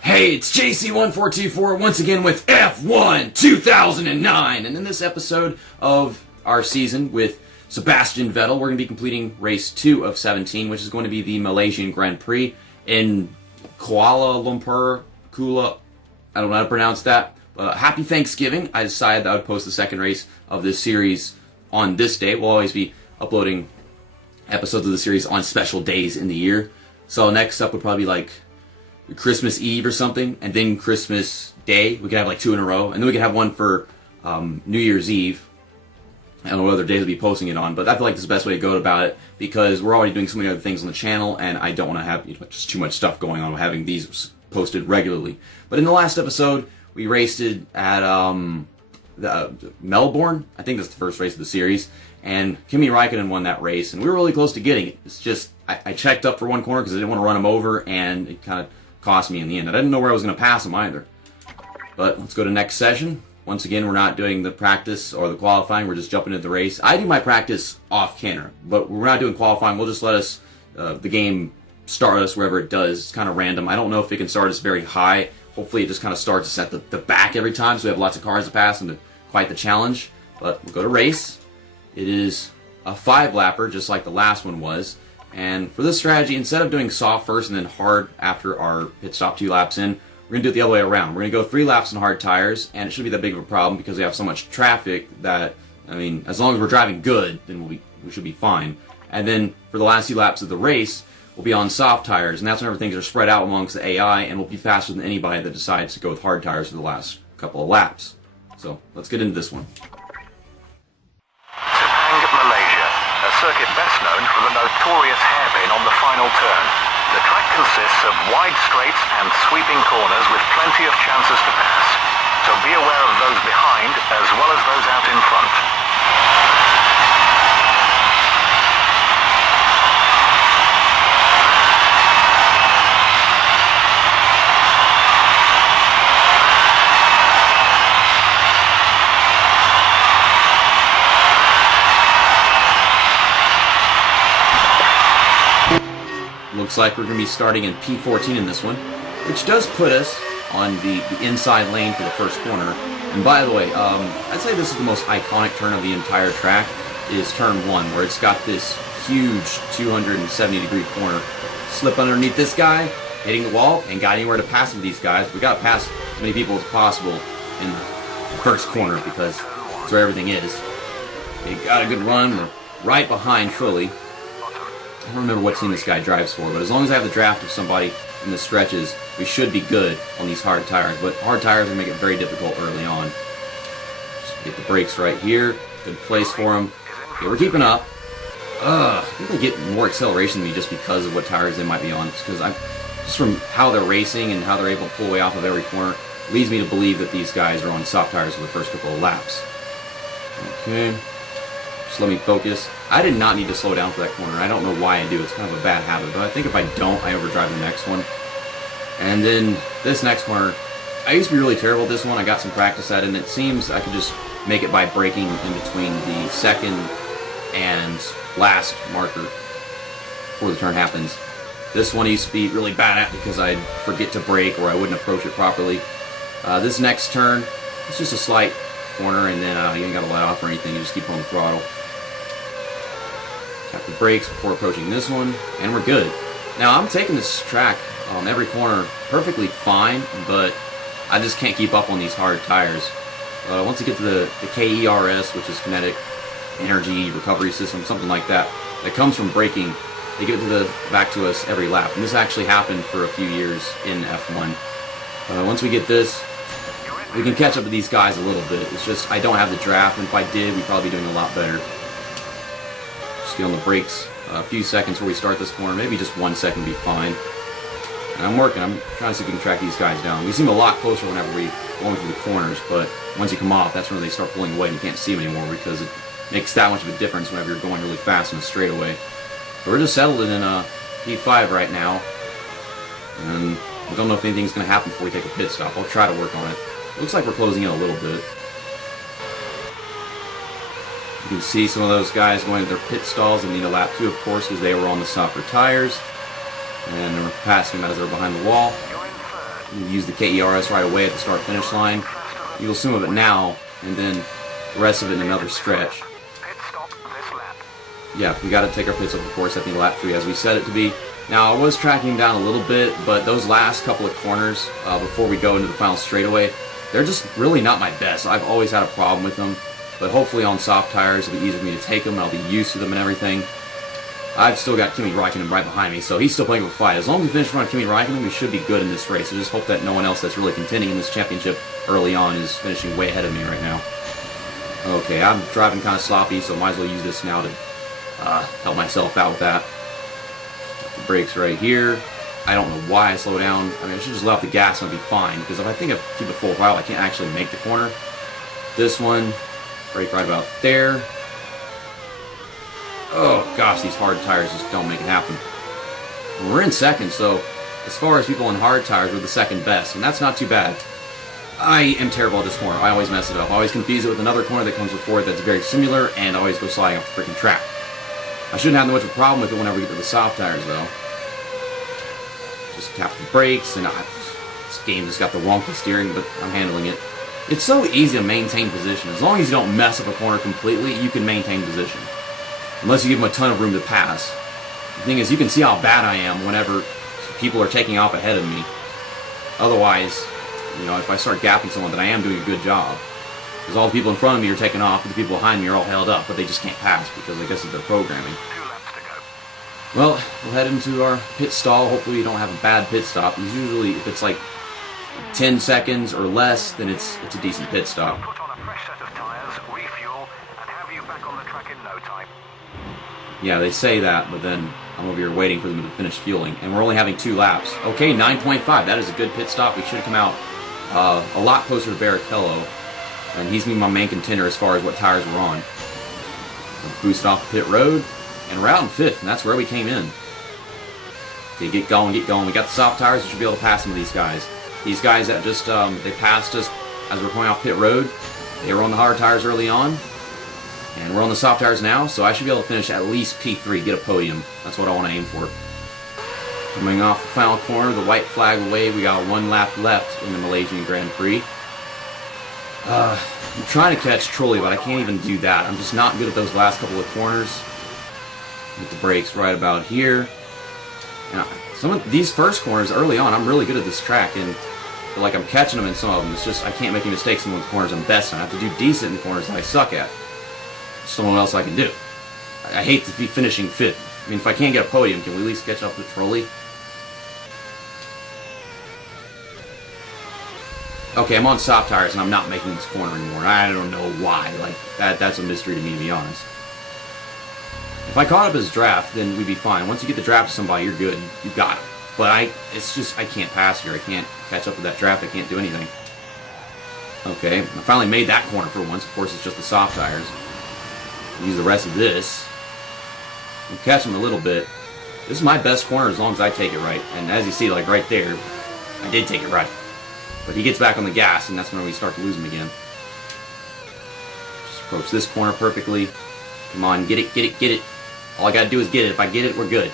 Hey, it's JC1424 once again with F1 2009, and in this episode of our season with Sebastian Vettel, we're going to be completing race 2 of 17, which is going to be the Malaysian Grand Prix in Kuala Lumpur, I don't know how to pronounce that. Happy Thanksgiving. I decided that I would post the second race of this series on this day. We'll always be uploading episodes of the series on special days in the year. So next up would probably be like Christmas Eve or something, and then Christmas Day. We could have like 2 in a row, and then we could have one for New Year's Eve. I don't know what other days I'll be posting it on, but I feel like this is the best way to go about it because we're already doing so many other things on the channel, and I don't want to have just too much stuff going on with having these posted regularly. But in the last episode, we raced it at Melbourne. I think that's the first race of the series, and Kimi Raikkonen won that race, and we were really close to getting it. It's just I checked up for one corner because I didn't want to run him over, and it kind of cost me in the end. I didn't know where I was going to pass him either. But let's go to next session. Once again, we're not doing the practice or the qualifying. We're just jumping into the race. I do my practice off camera, but we're not doing qualifying. We'll just let us, the game start us wherever it does. It's kind of random. I don't know if it can start us very high. Hopefully it just kind of starts us at the back every time, so we have lots of cars to pass and quite the challenge. But we'll go to race. It is a 5-lapper, just like the last one was. And for this strategy, instead of doing soft first and then hard after our pit stop 2 laps in, we're going to do it the other way around. We're going to go 3 laps on hard tires, and it shouldn't be that big of a problem because we have so much traffic that, I mean, as long as we're driving good, then we should be fine. And then for the last 2 laps of the race, we'll be on soft tires, and that's whenever things are spread out amongst the AI, and we'll be faster than anybody that decides to go with hard tires for the last couple of laps. So, let's get into this one. Malaysia, a circuit best known for the notorious hairpin on the final turn. The track consists of wide straights and sweeping corners with plenty of chances to pass. So be aware of those behind as well as those out in front. Looks like we're going to be starting in P14 in this one, which does put us on the inside lane for the first corner. And by the way, I'd say this is the most iconic turn of the entire track, is turn 1, where it's got this huge 270-degree corner. Slip underneath this guy, hitting the wall, and got anywhere to pass with these guys. We got to pass as many people as possible in the first corner because that's where everything is. We got a good run. We're right behind Trulli. I don't remember what team this guy drives for, but as long as I have the draft of somebody in the stretches, we should be good on these hard tires. But hard tires will make it very difficult early on. Just get the brakes right here. Good place for them. Okay, we're keeping up. I think they get more acceleration than me just because of what tires they might be on. Just from how they're racing and how they're able to pull away off of every corner, leads me to believe that these guys are on soft tires for the first couple of laps. Okay. Just let me focus. I did not need to slow down for that corner. I don't know why I do. It's kind of a bad habit. But I think if I don't, I overdrive the next one. And then this next corner, I used to be really terrible at this one. I got some practice at it, and it seems I could just make it by braking in between the second and last marker before the turn happens. This one I used to be really bad at because I'd forget to brake or I wouldn't approach it properly. This next turn, it's just a slight corner, and then you ain't got to let off or anything. You just keep on the throttle. Tap the brakes before approaching this one, and we're good. Now, I'm taking this track every corner perfectly fine, but I just can't keep up on these hard tires. Once you get to the KERS, which is Kinetic Energy Recovery System, something like that, that comes from braking, they give it back to us every lap. And this actually happened for a few years in F1. Once we get this, we can catch up to these guys a little bit. It's just I don't have the draft, and if I did, we'd probably be doing a lot better. Just get on the brakes a few seconds before we start this corner. Maybe just 1 second would be fine. And I'm trying to see if we can track these guys down. We seem a lot closer whenever we go through the corners, but once you come off, that's when they start pulling away and you can't see them anymore because it makes that much of a difference whenever you're going really fast in a straightaway. So we're just settled in P5 right now. And I don't know if anything's going to happen before we take a pit stop. I'll try to work on it. Looks like we're closing in a little bit. You can see some of those guys going to their pit stalls in the lap 2, of course, because they were on the softer tires. And we're passing them as they're behind the wall. You use the KERS right away at the start-finish line. You'll some of it now, and then the rest of it in another stretch. Yeah, we got to take our pits up, of course, at the lap 3 as we set it to be. Now, I was tracking down a little bit, but those last couple of corners before we go into the final straightaway, they're just really not my best. I've always had a problem with them, but hopefully on soft tires it'll be easy for me to take them, and I'll be used to them and everything. I've still got Kimi Räikkönen right behind me, so he's still playing for a fight. As long as we finish in front of Kimi Räikkönen, we should be good in this race. I just hope that no one else that's really contending in this championship early on is finishing way ahead of me right now. Okay, I'm driving kind of sloppy, so might as well use this now to help myself out with that. The brakes right here. I don't know why I slow down. I mean, I should just let off the gas and I'll be fine, because if I think I keep it full throttle, I can't actually make the corner. This one, brake right about there. Oh gosh, these hard tires just don't make it happen. We're in second, so as far as people on hard tires, we're the second best, and that's not too bad. I am terrible at this corner. I always mess it up. I always confuse it with another corner that comes before it that's very similar, and I always go sliding off the freaking track. I shouldn't have much of a problem with it whenever we get to the soft tires, though. Just tap the brakes, and this game just got the wonky steering, but I'm handling it. It's so easy to maintain position. As long as you don't mess up a corner completely, you can maintain position. Unless you give them a ton of room to pass. The thing is, you can see how bad I am whenever people are taking off ahead of me. Otherwise, you know, if I start gapping someone, then I am doing a good job. Because all the people in front of me are taking off, but the people behind me are all held up, but they just can't pass because I guess of their programming. Well, we'll head into our pit stall. Hopefully we don't have a bad pit stop. Because usually, if it's like 10 seconds or less, then it's a decent pit stop. Put on a fresh set of tires, refuel, and have you back on the track in no time. Yeah, they say that, but then I'm over here waiting for them to finish fueling, and we're only having 2 laps. Okay, 9.5. That is a good pit stop. We should have come out a lot closer to Barrichello, and he's my main contender as far as what tires we're on. We'll boost off the pit road, and we're out in 5th, and that's where we came in. Okay, get going, get going. We got the soft tires. We should be able to pass some of these guys. These guys that just, they passed us as we're going off pit road. They were on the hard tires early on. And we're on the soft tires now, so I should be able to finish at least P3, get a podium. That's what I want to aim for. Coming off the final corner, the white flag will wave. We got 1 lap left in the Malaysian Grand Prix. I'm trying to catch Trulli, but I can't even do that. I'm just not good at those last couple of corners. Get the brakes right about here. And some of these first corners early on, I'm really good at this track, and like I'm catching them in some of them. It's just I can't make any mistakes in the corners I'm best in. I have to do decent in the corners that I suck at. Just don't know what else I can do. I hate to be finishing 5th. I mean, if I can't get a podium, can we at least catch up with Trulli? Okay, I'm on soft tires and I'm not making this corner anymore. I don't know why. Like, that's a mystery to me, to be honest. If I caught up his draft, then we'd be fine. Once you get the draft to somebody, you're good. You got it. But it's just, I can't pass here. I can't catch up with that draft. I can't do anything. Okay, I finally made that corner for once. Of course, it's just the soft tires. Use the rest of this. I'm catching him a little bit. This is my best corner as long as I take it right. And as you see, like right there, I did take it right. But he gets back on the gas, and that's when we start to lose him again. Just approach this corner perfectly. Come on, get it, get it, get it. All I gotta do is get it. If I get it, we're good.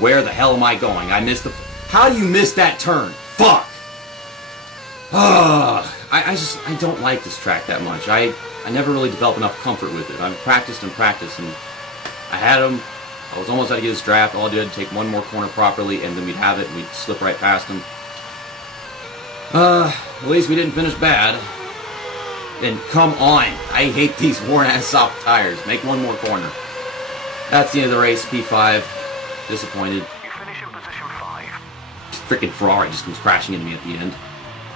Where the hell am I going? I missed the... How do you miss that turn? Fuck! I don't like this track that much. I never really developed enough comfort with it. I've practiced and practiced, and I had him. I was almost out to get his draft. All I did was take one more corner properly, and then we'd have it, and we'd slip right past him. At least we didn't finish bad. And come on. I hate these worn-ass soft tires. Make one more corner. That's the end of the race. P5. Disappointed. You finish in position 5. Freaking Ferrari just comes crashing into me at the end.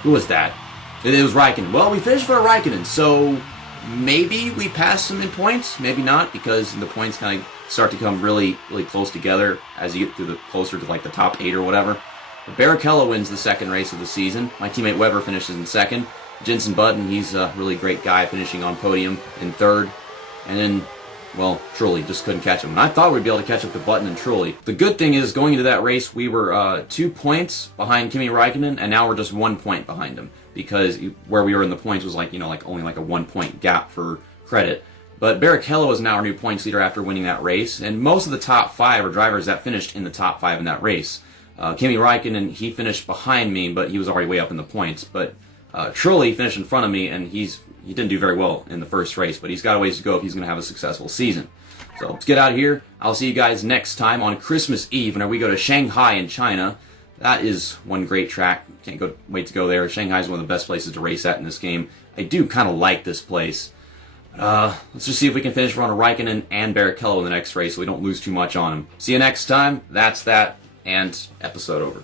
Who was that? It was Raikkonen. Well, we finished for Raikkonen, so maybe we passed him in points. Maybe not, because the points kind of start to come really, really close together as you get to the closer to like the top 8 or whatever. But Barrichello wins the second race of the season. My teammate Weber finishes in second. Jensen Button, he's a really great guy, finishing on podium in third. And then, well, Trulli just couldn't catch him. And I thought we'd be able to catch up to Button and Trulli. The good thing is, going into that race, we were 2 points behind Kimi Räikkönen, and now we're just 1 point behind him. Because where we were in the points was like, you know, like only like a 1 point gap for credit. But Barrichello is now our new points leader after winning that race. And most of the top 5 are drivers that finished in the top 5 in that race. Kimi Räikkönen, he finished behind me, but he was already way up in the points. But Trulli finished in front of me, and he didn't do very well in the first race, but he's got a ways to go if he's going to have a successful season. So let's get out of here. I'll see you guys next time on Christmas Eve whenever we go to Shanghai in China. That is one great track. Can't wait to go there. Shanghai is one of the best places to race at in this game. I do kind of like this place. Let's just see if we can finish around Raikkonen and Barrichello in the next race so we don't lose too much on him. See you next time. That's that, and episode over.